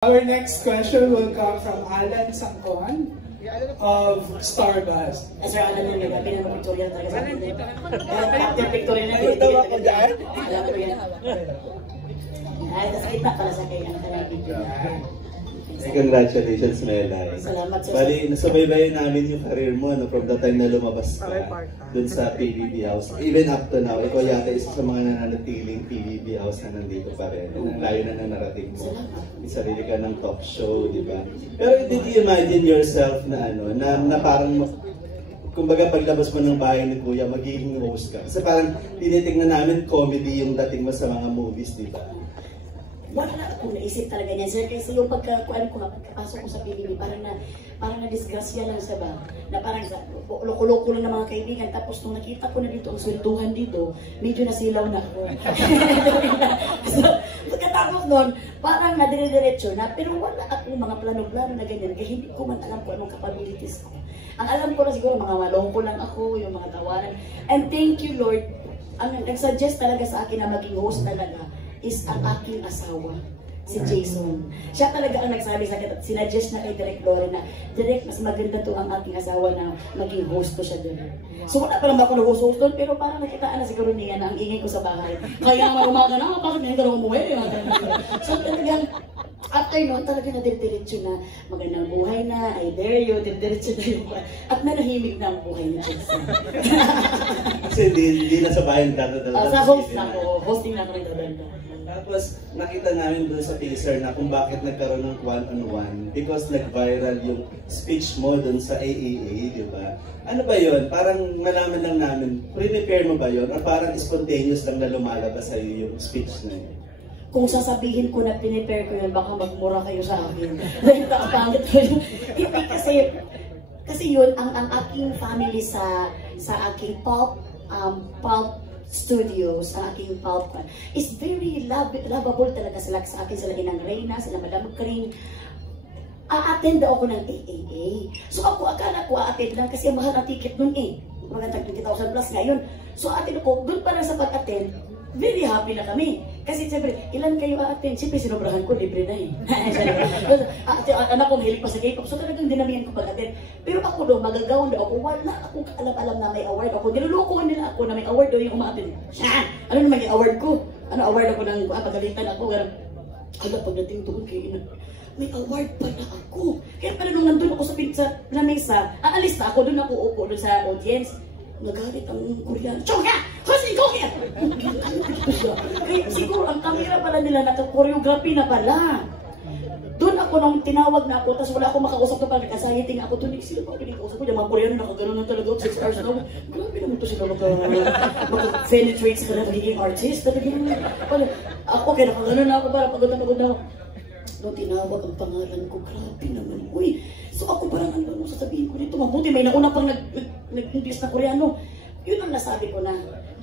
Our next question will come from Alan Sangkon of Starbuzz. Sir, Alan lang yung pinag-pictorial talaga sa akin. After pictorial na, Tawa ko dyan? Alam ko yan. Ay, tas kita para sa kayo ang talagin ko. Congratulations, Melay. Salamat, sir. Bali, nasubaybayan namin yung career mo from the time na lumabas ka dun sa PBB House. Even up to now, ikaw yata isa sa mga nananatiling PBB House na nandito pa rin. Ang layo na ng narrative mo. May sarili ka ng talk show, di ba? Pero did you imagine yourself na na parang kumbaga paglabas mo ng bahay ni Kuya, magiging host ka? Kasi parang tinitingnan namin comedy yung dating mo sa mga movies, di ba? Wala akong naisip talaga niya, sir. Kasi yung pagkapasok ko sa PBB, parang na-disgrasya lang sa ba? Na parang loko-loko lang ng mga kaibigan. Tapos nung nakita ko na dito ang swelduhan dito, medyo nasilaw na ako. So, pagkatapos nun, parang nadire-diretso na. Pero wala akong mga plano-plano na ganyan. Kaya hindi ko man alam kung anong capabilities ko. Ang alam ko na siguro, mga malongko lang ako, yung mga tawanan. And thank you, Lord. Ang nag-suggest talaga sa akin na maging host talaga is ang aking asawa, si Jason. Siya talaga ang nagsabi sa akin, sinuggest na kay Direk Lore na, Direk, mas maganda to ang aking asawa na maging host ko siya doon. So wala pa naman ako nag-host doon, pero parang nakitaan na siguro niya na ang ingay ko sa bahay. Kaya nga umaga na, bakit ngayon ka na umuwi? So talagang, after noon, talaga na-diretso na, magandang buhay na, I dare you, diretso na yung at nanahimik na ang buhay ni Jason. Kasi hindi na sa bayan dada-dada. Sa host na ako, hosting na ako ng dada-dada. Tapos, nakita namin doon sa teaser na kung bakit nagkaroon ng one-on-one because nag-viral yung speech mo doon sa AAA, di ba? Ano ba yun? Parang malaman lang namin, prepare mo ba yun? O parang spontaneous lang na lumalabas sa'yo yung speech na yun? Kung sasabihin ko na pinipare ko yun, baka magmura kayo sa akin. Dahil nakapangit ko yun. Hindi kasi yun, ang aking family sa aking pulp studios, ang aking pulp is very lovable talaga sila sa akin. Sila Inang Reyna, sila Madam Kring. A-attend ako ng AAA. So ako, akala ko a-attend lang kasi mahal ang ticket nun eh. Mga tag 20,000 plus ngayon. So attend ako, doon pa lang sa pag-attend, very happy na kami. Kasi siyempre, ilan kayo a-attend? Siyempre, sinobrahan ko, libre na eh. Anak ko, mahilig pa sa K-pop. So talagang dinamihan ko pag-attend. Pero ako doon, magagawin daw ako. Wala akong alam-alam na may award ako. Nilulukuhan nila ako na may award daw yung uma-attend. Ano naman yung award ko? Ano award ako ng pagalitan ako? Hala, pagdating doon kayo may award pala ako. Kaya pala nung nandun ako sa mesa, aalis na ako, doon ako upo doon sa audience. Nagalit ang Koreano. Choga! Kasi ko kaya! Kaya siguro ang kamera pala nila naka-choreography na pala. Doon ako nung tinawag na ako, tapos wala akong makausap na pag nagkasayiting ako doon. Sino pa pinikausap ko? Yung mga Koreano nakagano'n na talaga 6 hours na. Grabe naman ito sila maka-penetrate sa kanila magiging artist. Ako kaya nakagano'n na ako para pagod na ako. Nung tinawag ang pangalan ko, grabe naman. Uy, so ako parang ano sasabihin ko dito. Mabuti, may nauna pang nag-English na Koreano. Yun ang nasabi ko na,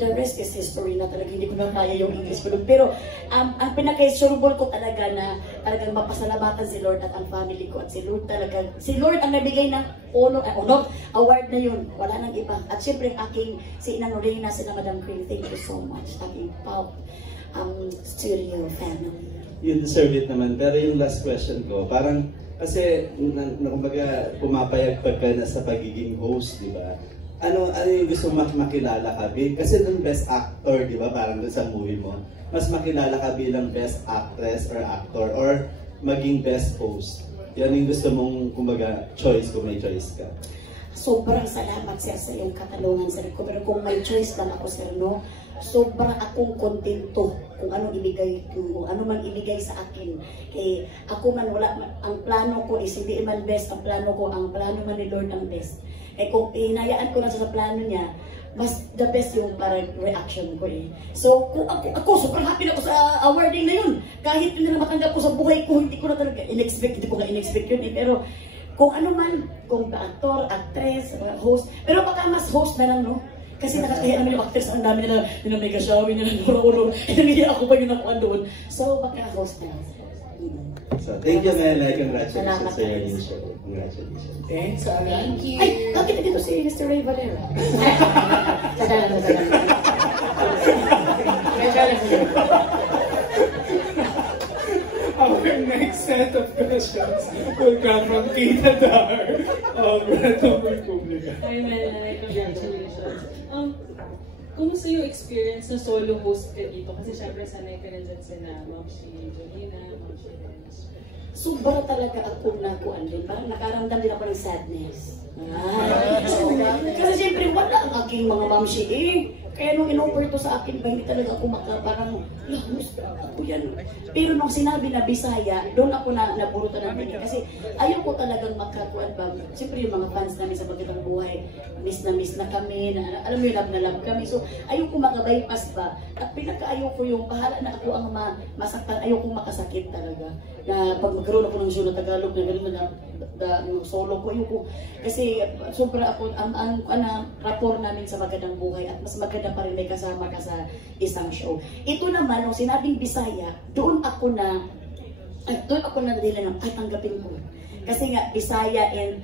the rest is history na talaga. Hindi ko na kaya yung English ko. Pero ang pinaka-surable ko talaga na talagang mapasalamatan si Lord at ang family ko. At si Lord talaga, si Lord ang nabigay ng award na yun. Wala nang iba. At syempre aking, si Inang Reyna, sila Madam Kring, thank you so much. Aking pulp studio family. You deserve it naman. Pero yung last question ko, parang kasi kumbaga pumapayag pagka na sa pagiging host, di ba? Ano yung gusto makilala ka? Kasi nung best actor, di ba? Parang dun sa movie mo, mas makilala ka bilang best actress or actor or maging best host. Yan yung gusto mong, kumbaga, choice kung may choice ka. Sobrang salamat, sir, sa iyong katalungan, sir. Pero kung may choice lang ako, sir, no? Sobrang akong kontento kung ano man ibigay sa akin. Kaya ako man ang plano ko is hindi man best ang plano ko, ang plano man ni Lord ang best. Eh kung hinayaan ko na sa plano niya, mas the best yung parang reaction ko eh. So kung ako sobrang happy na ako sa awarding na yun. Kahit hindi na matanggap ko sa buhay ko, hindi ko na talaga in-expect yun eh. Pero kung ano man, kung actor, actress, host, pero baka mas host na lang, no? Kasi nakakaya naman yung actors, ang dami nila, yung may kasyawi nila, uro-uro, hindi ako pa yung nakuha doon. So, baka host na. So, thank you, Mela. Congratulations sa your new show. Congratulations. Thanks, Alan. Thank you. Ay, nakita dito si Mr. Ray Valero. Okay. Our next set of questions will come from Tita Dar of Retong Republica. Hi, Melay. Congratulations. Kumusta yung experience na solo host ka dito? Kasi syempre sanay ka na dyan sina Ma'am Jolina, Ma'am Renz. Sobra talaga ako na kuan din. Parang nakaramdam din ako ng sadness. Kasi siyempre wala ang aking mga mamshi eh. Kaya nung in-offer to sa akin, hindi talaga ako parang, ako yan. Pero nung sinabi na Bisaya, doon ako naburutan ng tingin. Kasi ayaw ko talagang makakuan ba. Siyempre yung mga fans namin sa Bagitang Buhay, miss na kami, alam mo yung love na love kami. So ayaw ko makabypass ba. At pinaka-ayaw ko yung bahala na ako ang masaktan, ayaw kong makasakit talaga. Na pag magkaroon ako ng show na Tagalog, na gano'n na solo ko, ayaw ko. Kasi sobra ako, ang rapport namin sa Magandang Buhay at mas maganda pa rin may kasama ka sa isang show. Ito naman, nung sinabing Bisaya, doon ako na nila ng ay tanggapin ko. Kasi nga, Bisaya and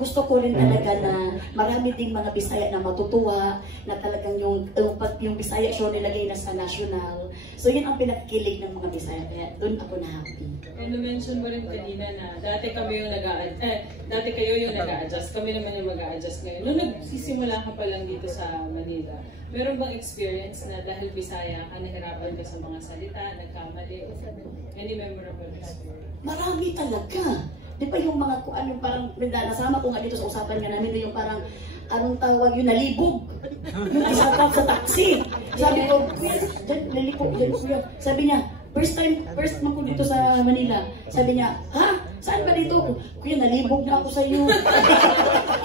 gusto ko rin talaga na marami ding mga Bisaya na matutuwa, na talagang yung Bisaya show nilagay na sa national. So yun ang pinakikilig ng mga Bisaya, kaya doon ako na happy. And na-mention mo rin kanina na dati kayo yung nag-a-adjust, kami naman yung mag-a-adjust ngayon. Nung nagsisimula ka pa lang dito sa Manila, meron bang experience na dahil Bisaya ka, nahirapan ka sa mga salita, nagkamali? Any memorable experience? Marami talaga. Di ba yung mga kuan, yung parang, nasama ko nga dito sa usapan nga namin, yung parang, anong tawag yun, nalibog. Yung isa sa taxi. Sabi ko, nalibog, kuya. Sabi niya, first man ko dito sa Manila. Sabi niya, ha? Saan ba dito? Kuya, nalibog na ako sa iyo.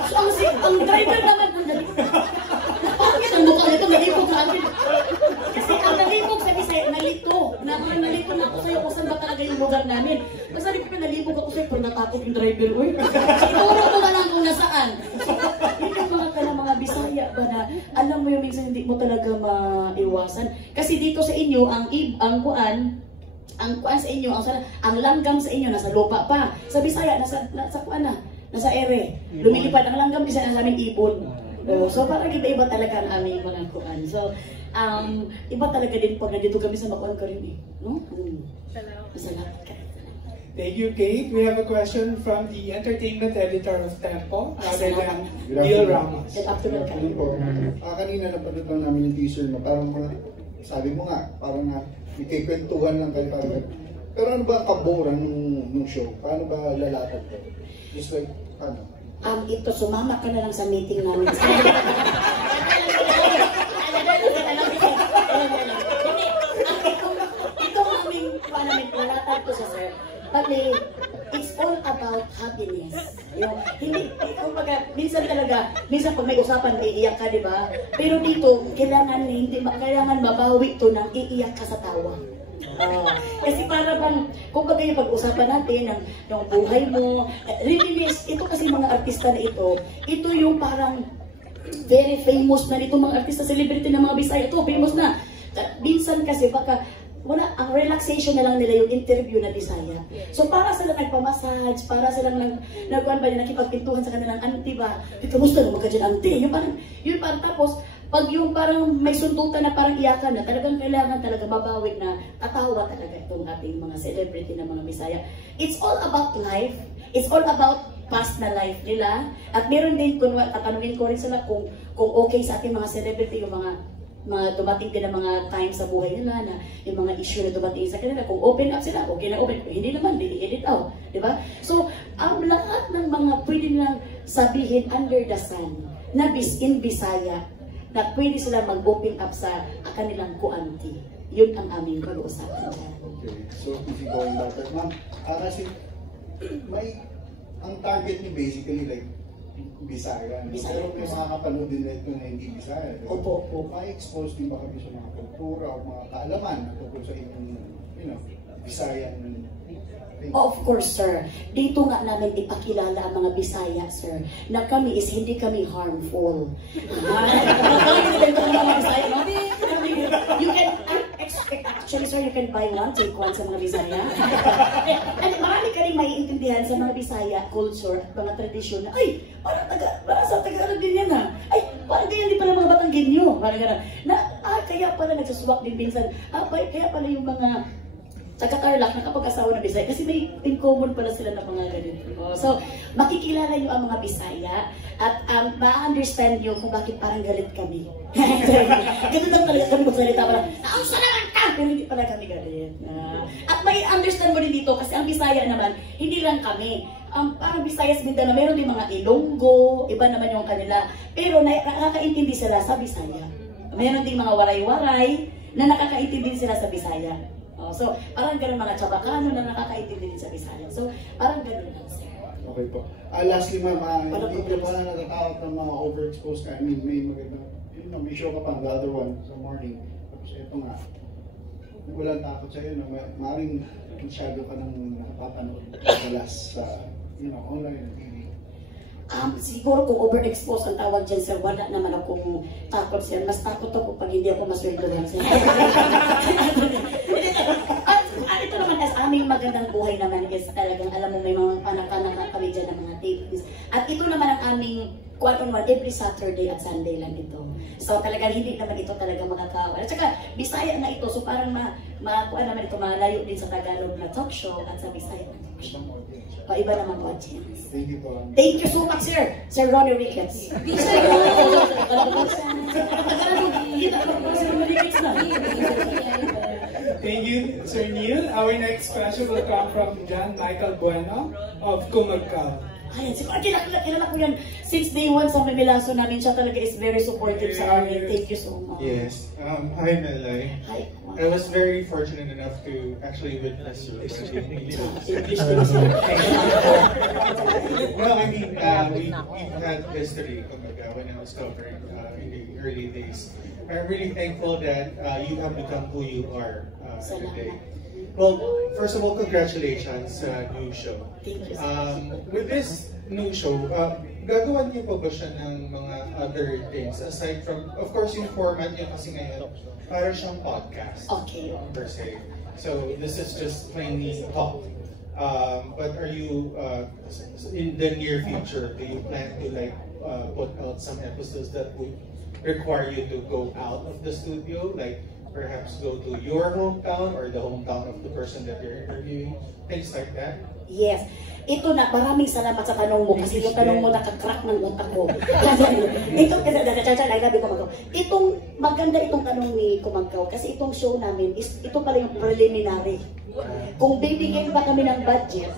So, ang driver naman ko nalibog. Napakit ang mukha nito, nalibog sa akin. Kasi ang nalibog sa Bisaya, nalito. Nalito na ako sa iyo kung saan ba talaga yung lugar namin. Masabi ko, nalibog ako sa iyo, pero natakot yung driver. Uy, siguro ko na lang kung nasaan. Yun yung mga Bisaya ba na, alam mo yung minsan hindi mo talaga maiwasan. Kasi dito sa inyo, ang kuan sa inyo, ang langgam sa inyo, nasa lupa pa. Sa Bisaya, nasa kuan na, nasa ere. Lumilipad ang langgam, isa na sa amin ibon. So parang iba talaga ang aming mga kuan. So, iba talaga din pag nandito kami sa Makuan ka rin eh. No? Salamat ka. Thank you, Kate. We have a question from the entertainment editor of Tempo, Neil Ramos. Good afternoon po. Kanina napanood lang namin yung teaser na parang sabi mo nga, parang ikikwentuhan lang kayo parang. Pero ano ba ang kaburan ng show? Paano ba lalatag ko? Just like, ano? Ito, sumama ka na lang sa meeting namin. Ito ang aming lalatag ko sa sir. Bali, it's all about happiness. Minsan pag may usapan, iiyak ka, di ba? Pero dito, kailangan mabawi to ng iiyak ka sa tawa. Kasi para bang, kung bagay yung pag-usapan natin ng buhay mo, really, ito kasi mga artista na ito yung parang very famous na nito mga artista, celebrity ng mga Bisaya, ito famous na. Minsan kasi baka, ang relaxation na lang nila yung interview na Bisaya. So para sila nagpamassage, para sila nagkuhan ba nakipagpintuhan sa kanilang auntie ba? Kamusta naman ka dyan, auntie? Yung parang tapos, pag yung parang may suntukan na parang iyakan na, talagang kailangan talaga mabawig na tatawa talaga itong ating mga celebrity na mga Bisaya. It's all about life. It's all about past na life nila. At meron din, tatanungin ko rin sila kung okay sa ating mga celebrity, yung mga dumating din na mga time sa buhay nila na yung mga issue na dumating sa kanila, kung open up sila, okay na open, kung hindi naman, edit out, di ba? So, ang lahat ng mga pwede nilang sabihin under the sun na in Bisaya, na pwede sila mag-open up sa kanilang kuanti. Yun ang aming pag-uusapan dyan. Okay, so easy going back. Ma'am, kasi ang target niyo basically like Bisaya. Pero may mga kapanood din na ito na hindi Bisaya. Opo. Ma-expose din ba kami sa mga kultura o mga kaalaman tungkol sa inyong, Bisayan thing? Of course, sir. Dito nga namin ipakilala ang mga Bisaya, sir, na kami is hindi kami harmful. You can, actually, sir, you can buy one, take one sa mga Bisaya. And marami ka rin maiintindihan sa mga Bisaya culture at mga tradisyon na, ay, parang sa Tagalog din yan ha. Ay, parang ganyan din pala mga Batanggenyo. Parang gano'n. Kaya pala nagsuswak din minsan. Kaya pala yung mga Tsaka Tarlac, nakapag-asawa na Bisaya kasi may in common pala sila ng mga ganito. So, makikilala nyo ang mga Bisaya at ma-understand nyo kung bakit parang galit kami. Ganun lang talaga kami magsalita parang, nausa naman ka! Pero hindi pala kami galit. At may understand mo rin dito kasi ang Bisaya naman, hindi lang kami. Parang Visayas Mindanao, meron din mga Ilonggo, iba naman yung kanila. Pero nakakaintindi sila sa Bisaya. Meron din mga waray-waray na nakakaintindi sila sa Bisaya. So, parang gano'n mga Chabacano na nakakaintindi din sa Bisaya. So, parang gano'n lang, sir. Okay po. Lastly, ma'am, hindi ka ba natatakot ng mga overexposed ka? I mean, may maganda, may show ka pa, the other one, sa morning. Tapos ito nga, walang takot sa'yo na maaaring masyado ka nang nakapapanood madalas sa, online and TV. Siguro kung overexposed ang tawag dyan, sir, wala naman akong takot, sir. Mas takot ako pag hindi ako masweldohan, sir. Ito naman as aming magandang buhay naman is talagang alam mo may mga panak-panak kami dyan ng mga tapes. At ito naman ang aming one-on-one every Saturday at Sunday lang ito. So talagang hindi naman ito talaga makakawala. At saka Bisaya na ito, so parang kuha naman ito malayo din sa Tagalog na talk show at sa Bisaya na talk show. Iba naman po, audience. Thank you po. Thank you so much, sir. Sir Ronnie Ricketts. Thank you, Sir Neil. Our next question will come from John Michael Bueno of Kumagkaw. Ayan, siguro kilala ko yan. Since day one sa Memilaso namin, siya talaga is very supportive sa amin. Thank you so much. Yes. Hi, Melay. Hi. I was very fortunate enough to actually witness your wedding. Well, I mean, we've had history when I was covering in the early days. I'm really thankful that you have become who you are today. Well, first of all, congratulations sa new show. Thank you. With this new show, gagawan niyo pa ba siya ng mga other things aside from, of course, yung format niya kasi ngayon, para siyang podcast. Okay. Per se. So, this is just plainly talk. But are you, in the near future, do you plan to put out some episodes that would require you to go out of the studio? Like, perhaps go to your hometown or the hometown of the person that you're interviewing, things like that? Yes. Ito na, maraming salamat sa tanong mo kasi yung tanong mo nakakrak ng utak ko. Itong maganda itong tanong ni Kumagkaw kasi itong show namin is ito pala yung preliminary. Kung bibigyan pa kami ng budget,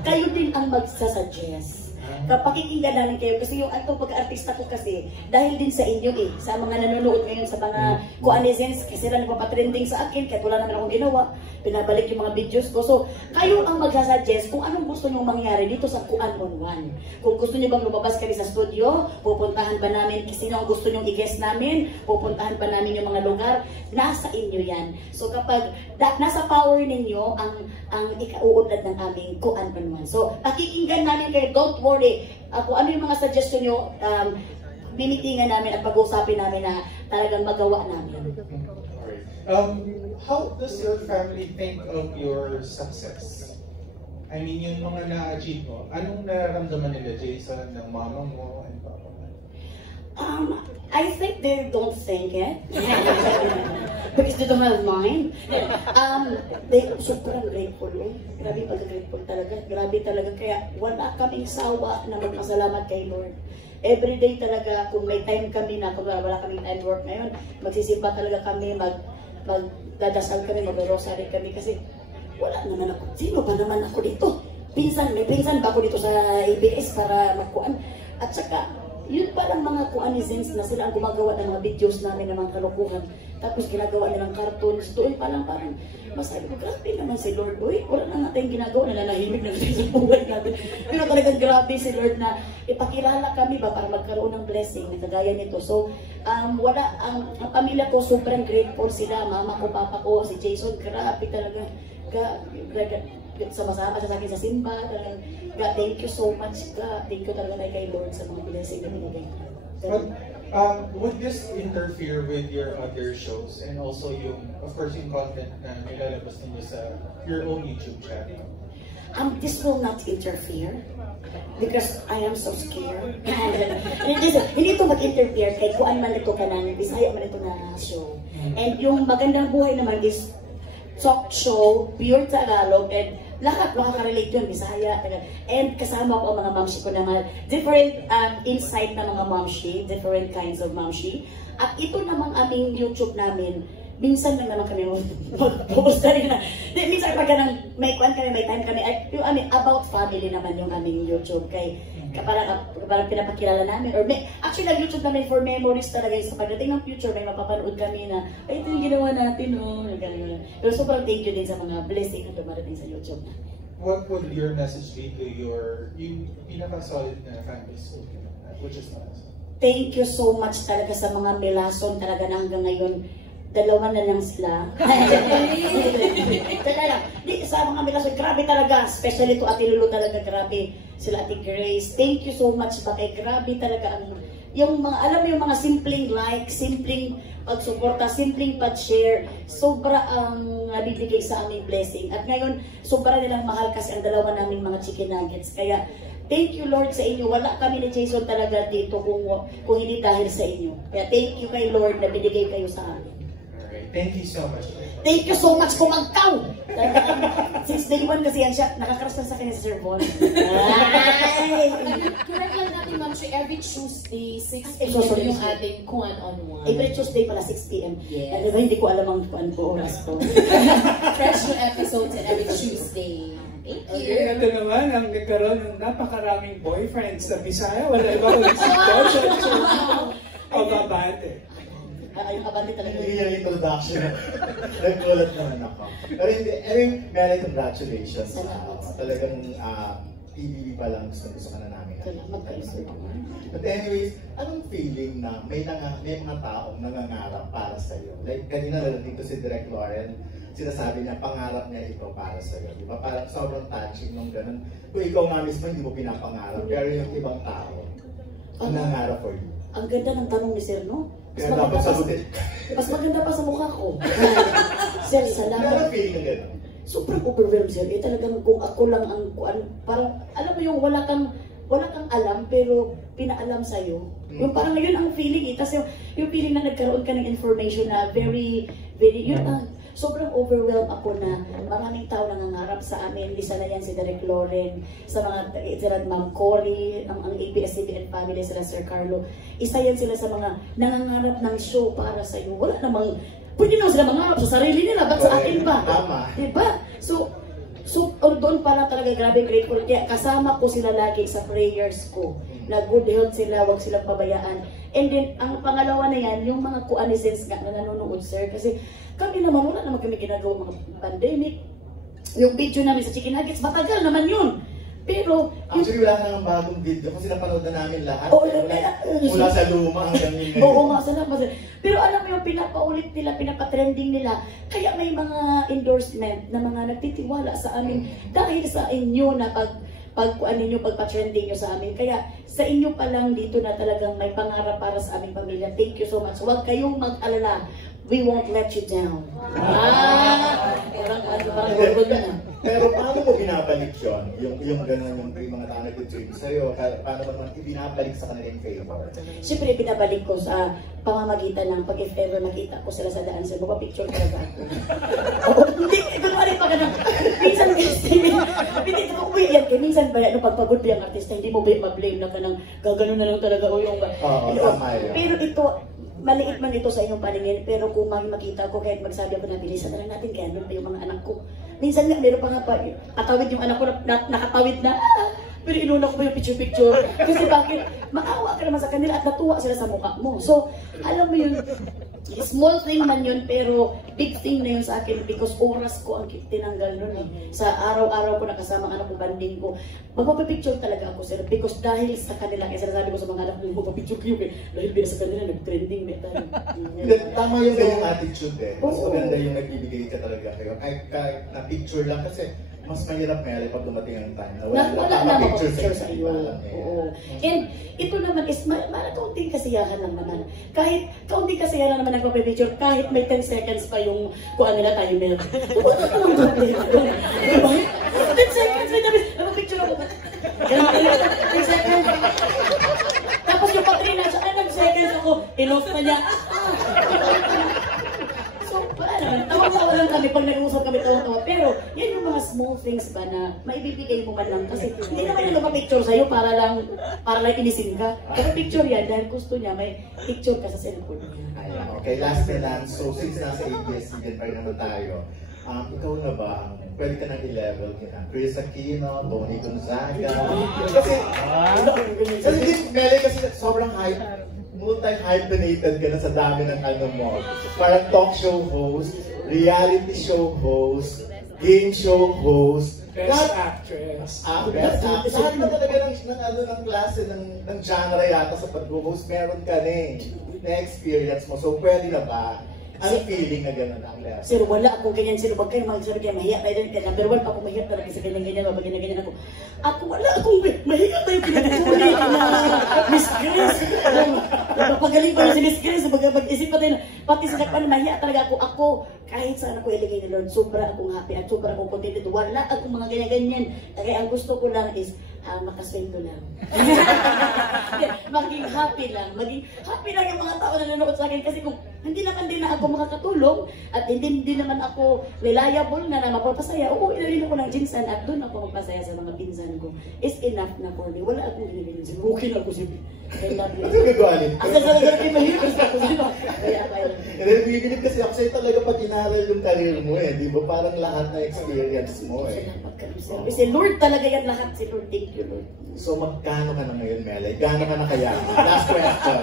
kayo din ang magsasuggest. Pakikinggan namin kayo kasi yung atong pagka-artista ko kasi dahil din sa inyo sa mga nanonood ngayon sa mga kuanizens kasi sila nagpapatrending sa akin kahit wala naman akong ginawa, pinabalik yung mga videos ko. So, kayo ang magsasuggest kung anong gusto nyong mangyari dito sa Kuan on One. Kung gusto nyo bang lumabas kami sa studio, pupuntahan ba namin sino ang gusto nyong i-guest namin, pupuntahan ba namin yung mga lugar, nasa inyo yan. So, kapag nasa power ninyo ang ikauunlad ng aming Kuan on One. So, pakikinggan namin kayo, don't worry. Kung ano yung mga suggestion nyo, binitingan namin at pag-uusapin namin na talagang magawa namin. Alright. How does your family think of your success? I mean, yung mga na-achieve mo, anong nararamdaman nila, Jason, ng mama mo and papa mo? I think they don't think it. Because they don't have mind. They sobrang grateful Grabe pag-grateful talaga. Grabe talaga. Kaya wala kaming sawa na magpasalamat kay Lord. Every day talaga, kung may time kami na, kung wala kaming time work ngayon, magsisimba talaga kami, magdadasal kami, mag-rosary kami kasi wala naman ako. Sino ba naman ako dito? May pinsan ba ako dito sa ABS para magkuhan? At saka, yun palang mga kuanizens na sila ang gumagawa ng mga videos namin ng mga kalukuhan. Tapos ginagawa nilang cartoons. Doon palang parang masabi ko, grabe naman si Lord. Uy, wala na natin ginagawa. Nananahimik na sa buhay natin. Pero talagang grabe si Lord na ipakilala kami ba para magkaroon ng blessing na kagaya nito. So, ang pamilya ko sobrang grateful sila. Mama ko, papa ko, si Jason, grabe talaga. Sama-sama sa akin sa simba. God, thank you so much. God, thank you talaga kay Lord sa mga blessing na binigay. Would this interfere with your other shows and also of course, yung content na nilalabas ninyo sa your own YouTube channel? This will not interfere because I am so scared. Hindi ito mag-interfere kahit kuan man ito ka ng Bisaya man ito na show. And yung magandang buhay naman is talk show, pure Tagalog, and lahat makaka-relate yun, Bisaya, and kasama ko ang mga mamshi ko naman, different insight na mga mamshi, different kinds of mamshi. At ito namang aming YouTube namin, minsan lang naman kami mag-post na rin na. Minsan pagka may time kami, yung aming about family naman yung aming YouTube. Parang pinapakilala namin. Or actually, nag-YouTube namin for memories talaga. Sa pagdating ng future, may mapapanood kami na, ay, ito yung ginawa natin, oh. Pero sobrang thank you din sa mga blessing na dumarating sa YouTube. What would your message be to your pinaka-solid na fan base? Which is nice. Thank you so much talaga sa mga Melason talaga na hanggang ngayon. Dalawa na lang sila. Sa mga Melason, grabe talaga. Especially to Ate Lulu talaga, grabe. Sila Ate Grace. Thank you so much, Bakay. Grabe talaga ang yung mga, alam mo yung mga simpleng like, simpleng pagsuporta, simpleng pag-share, sobra ang nabibigay sa aming blessing. At ngayon, sobra nilang mahal kasi ang dalawa naming mga chicken nuggets. Kaya, thank you Lord sa inyo. Wala kami ni Jason talaga dito kung hindi dahil sa inyo. Kaya thank you kay Lord na binigay kayo sa amin. Thank you so much. Thank you so much, kumagkaw! Since day one kasi yan siya, nakakaras na sa kanya sa Sir Von. Correct lang natin, Ma'am, every Tuesday, 6 a.m. yung ating Kuan-on-One. Every Tuesday pala, 6 p.m. Yes. Diba, hindi ko alam ang kuan ko oras ko. Fresh new episodes and every Tuesday. Thank you. Okay, ito naman ang nagkaroon ng napakaraming boyfriends sa Bisaya. Wala iba ko si Torsion. O babate. Ayun, abante talaga. Hindi yung introduction. Nagkulat naman ako. Pero hindi, I mean, Mary, congratulations. Talagang PBB pa lang gusto ka na namin. Salamat kayo, sir. But anyways, anong feeling na may mga taong nangangarap para sa'yo? Like, kanina narinig ko si Direk Lauren, sinasabi niya, pangarap niya ito para sa'yo. Di ba? Parang sobrang touching nung ganun. Kung ikaw nga mismo, hindi mo pinapangarap. Pero yung ibang tao, nangangarap for you. Ang ganda ng tanong ni Sir, no? Kaya dapat sagutin. Mas maganda pa sa mukha ko. Sir, salamat. Ano feeling ng gano'n? Sobrang overwhelmed, Sir. Talagang kung ako lang ang parang, alam mo yung wala kang alam, pero pinaalam sa'yo. Yung parang ngayon ang feeling Kasi yung feeling na nagkaroon ka ng information na very, yun sobrang overwhelmed ako na maraming tao nangangarap sa amin. Isa na yan si Direk Lauren, sa mga sila Ma'am Cory, ang ABS-CBN family, sila Sir Carlo. Isa yan sila sa mga nangangarap ng show para sa iyo. Wala namang, pwede naman sila mangarap sa sarili nila, ba't sa akin ba? Tama. Diba? So doon pala talaga grabe grateful. Kaya kasama ko sila lagi sa prayers ko. Na good health sila, wag silang pabayaan. And then, ang pangalawa na yan, yung mga kuanisens nga na nanonood, Sir. Kasi kami naman, wala naman kami ginagawa mga pandemic. Yung video namin sa Chicken Nuggets, matagal naman yun. Pero, actually, wala ka ng bagong video kasi napanood na namin lahat. Mula sa luma hanggang ngayon. Oo nga, salamat. Pero alam mo yung pinapaulit nila, pinapatrending nila, kaya may mga endorsement na mga nagtitiwala sa amin dahil sa inyo na pagpa-trending nyo sa amin. Kaya sa inyo pa lang dito na talagang may pangarap para sa aming pamilya. Thank you so much. Huwag kayong mag-alala. We won't let you down. Pero paano mo binabalik yun? Yung gano'n, yung mga tao nag-tweet sa'yo, paano mo naman ibinabalik sa kanila in favor? Siyempre, binabalik ko sa pamamagitan ng pag if ever makita ko sila sa daan sa buka picture talaga ako. Oo, hindi, kunwari pa ka na, minsan minsan ba yan, pagpagod ba yung artista, hindi mo ba ma-blame na ka ng gagano na lang talaga o yung... Pero ito, maliit man ito sa inyong paningin, pero kung makita ko, kahit magsabi ako na bilisan na lang natin, kaya yun pa yung mga anak ko. Minsan nga, meron pa nga pa, katawid yung anak ko nakatawid na, pero inuna ko ba yung picture-picture? Kasi bakit? Maawa ka naman sa kanila at natuwa sila sa mukha mo. So, alam mo yun, small thing man yun, pero big thing na yun sa akin because oras ko ang tinanggal nun eh. Sa araw-araw ko nakasama ang anak ko, banding ko. Magpapapicture talaga ako sir because dahil sa kanila, kaya sinasabi ko sa mga anak ko, magpapicture kayo eh. Dahil bila sa kanila, nag-trending na tayo. Tama yung ganyang attitude eh. Mas maganda yung nagbibigay ka talaga kayo. Kahit na picture lang kasi mas mahirap nga pag dumating ang time na wala na picture sa iyo. Oo. And ito naman is kaunting kasiyahan lang naman. Kahit kaunting kasiyahan lang naman nagpa-picture, kahit may 10 seconds pa yung kuha nila tayo meron. Wala ka lang problema. 10 seconds, may dapat, nagpa-picture ako. 10 seconds. Tapos yung pag-3 na siya, 9 seconds ako, in-off na niya. So, wala naman. Tawag-tawa lang kami pag nag-uusap kami small things ba na maibibigay mo man lang kasi hindi naman yung nagpa-picture sa'yo para lang inisin ka. Pero picture yan dahil gusto niya may picture ka sa cellphone niya. Ayan, okay, last na lang. So since nasa ABS-CBN pa rin naman tayo, ikaw na ba, pwede ka nang i-level kita? Chris Aquino, Tony Gonzaga. Kasi Meli, kasi sobrang hype, multi-hyphenated ka na sa dami ng ano mo. Parang talk show host, reality show host, game show host, Best actress. Best actress. Lahat na talaga ng klase, ng genre yata sa pag-host, meron ka na-experience mo. So pwede na ba? Ano feeling na gano'n ang level? Sir, wala akong ganyan. Sir, wag kayo mag-sir kaya mahiya tayo din. Number one pa ako mahiya talaga sa ganyan-ganyan. Wag ganyan-ganyan ako. Ako wala akong mahiya tayo pinag-tuloy na Miss Grace. Napagaling pa na si Miss Grace. Mag-isip pa tayo. Pati sa nakpan, mahiya talaga ako. Ako, kahit saan ako ilagay ni Lord, sobra akong happy at sobra akong contented. Wala akong mga ganyan-ganyan. Kaya ang gusto ko lang is makasweldo lang. Maging happy lang. Maging happy lang yung mga tao na nanonood sa akin kasi kung hindi naman din na ako makakatulong at hindi naman ako reliable na mapapasaya, oo, ilalin ako ng jinsan at doon ako magpasaya sa mga pinsan ko. It's enough na for me. Wala akong ginilin. Okay lang ako siya. I love you. Ano gagawin? Ang gagawin kayo mahirap ako sila. Kaya. Bibilib kasi ako sa'yo talaga pag inaral yung career mo di ba? Parang lahat na experience mo Salamat ka sir. Si Lord talaga yan lahat. Si Lord, thank you Lord. So magkano ka na ngayon, Meli? Gano'n ka na kaya? Last question.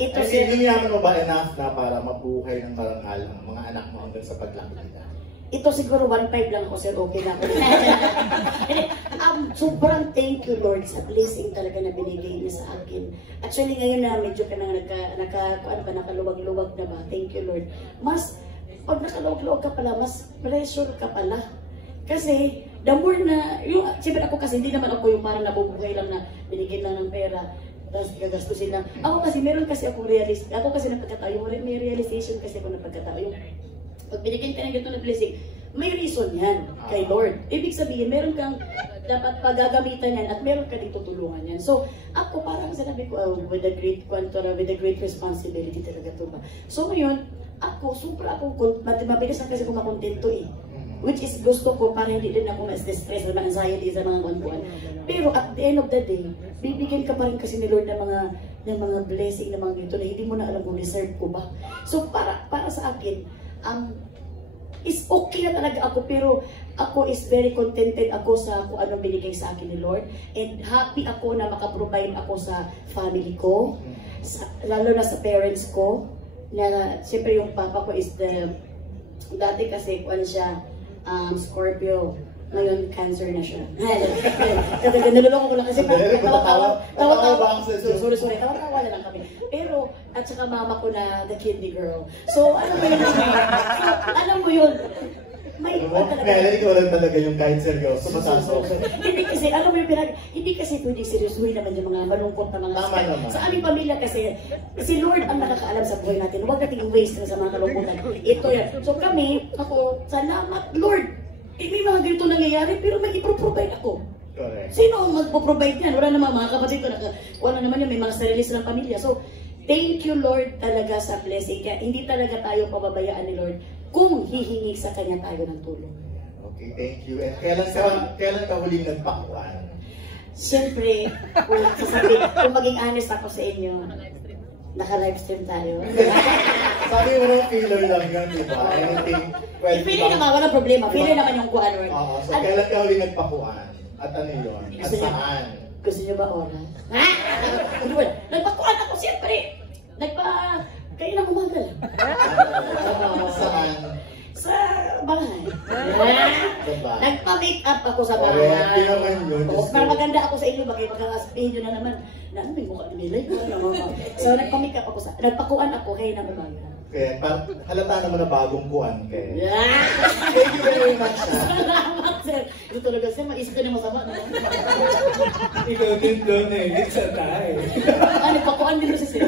Ito Kasi yaman mo ba enough na para mabuhay ng marangal ang mga anak mo hanggang sa paglaki nila? Ito siguro 1.5 lang ako sir, okay na ako. Sobrang thank you Lord sa blessing talaga na binigay niya sa akin. Actually ngayon na medyo ka nang nakaluwag-luwag na ba, thank you Lord. Mas, pag nakaluwag-luwag ka pala, mas pressure ka pala. Kasi, the more na, siyempre ako kasi hindi naman ako yung parang nabubuhay lang na binigyan lang ng pera. Tapos gagastusin lang. Ako kasi, meron kasi akong ako kasi napagkatao, may realization kasi ako napagkatao. Yung pag binigyan ka ng ganito na blessing, may reason yan kay Lord. Ibig sabihin, meron kang dapat pagagamitan yan at meron ka dito tulungan yan. So, ako parang sinabi ko, with a great responsibility talaga to ba. So ngayon, ako, super ako, mabilis lang kasi ako makontento Which is gusto ko para hindi din ako mas-distress o ma-anxiety sa mga kuwan. Pero at the end of the day, bibigyan ka pa rin kasi ni Lord ng mga blessing na mga ganito na hindi mo na alam kung deserve ko ba. So para sa akin, is okay na talaga ako pero ako is very contented ako sa kung anong binigay sa akin ni Lord. And happy ako na makaprovide ako sa family ko, lalo na sa parents ko. Na siyempre yung papa ko is dati kasi kuwan siya, Scorpio, ngayon cancer na siya. Kasi naluloko ko lang kasi tawa-tawa na lang kami. Pero, at saka mama ko na the kidney girl. So, alam mo yun, may iba talaga. Kaya ikaw lang talaga yung kahit seryoso, masasok. Hindi kasi, alam mo yung hindi kasi pwede seryosuhin naman yung mga malungkot na mga sa aming pamilya kasi, si Lord ang nakakaalam sa buhay natin. Huwag nating waste na sa mga kalungkutan. Ito yan. So kami, ako, salamat Lord. May mga ganito nangyayari, pero may ipro-provide ako. Correct. Sino ang magpo-provide yan? Wala naman mga kapatid ko, wala naman yun, may mga sarili silang pamilya. So, thank you Lord talaga sa blessing. Kaya hindi talaga tayo pababayaan ni Lord kung hihingi sa Kanya tayo ng tulong. Okay, thank you. And kailan ka huling nagpakuan? Siyempre, kung maging honest ako sa inyo, naka-livestream tayo. Sabi mo nung filler lang yan, di ba? Anything pwede Filler naman, walang problema. Filler naman yung kuan. So kailan ka huling nagpakuan? At ano yun? At saan? Gusto niyo ba oras? Nagpakuan ako siyempre. Kayo lang umagal. Saan? Sa bahay. Nagpa-make up ako sa bahay. Hindi naman yun. Para maganda ako sa inyo, magkakasabihin nyo na naman, na ano, may mukha nilay ko. So nagpa-make up ako nagpakuan ako, kayo na umagal. Kaya halata naman na bagong kuan kayo. Thank you very much. Salamat sir. Ito talaga sir, mag-isip ka na masama. Ikaw din doon it's a tie. Nagpakuan din mo si sir.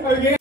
Okay.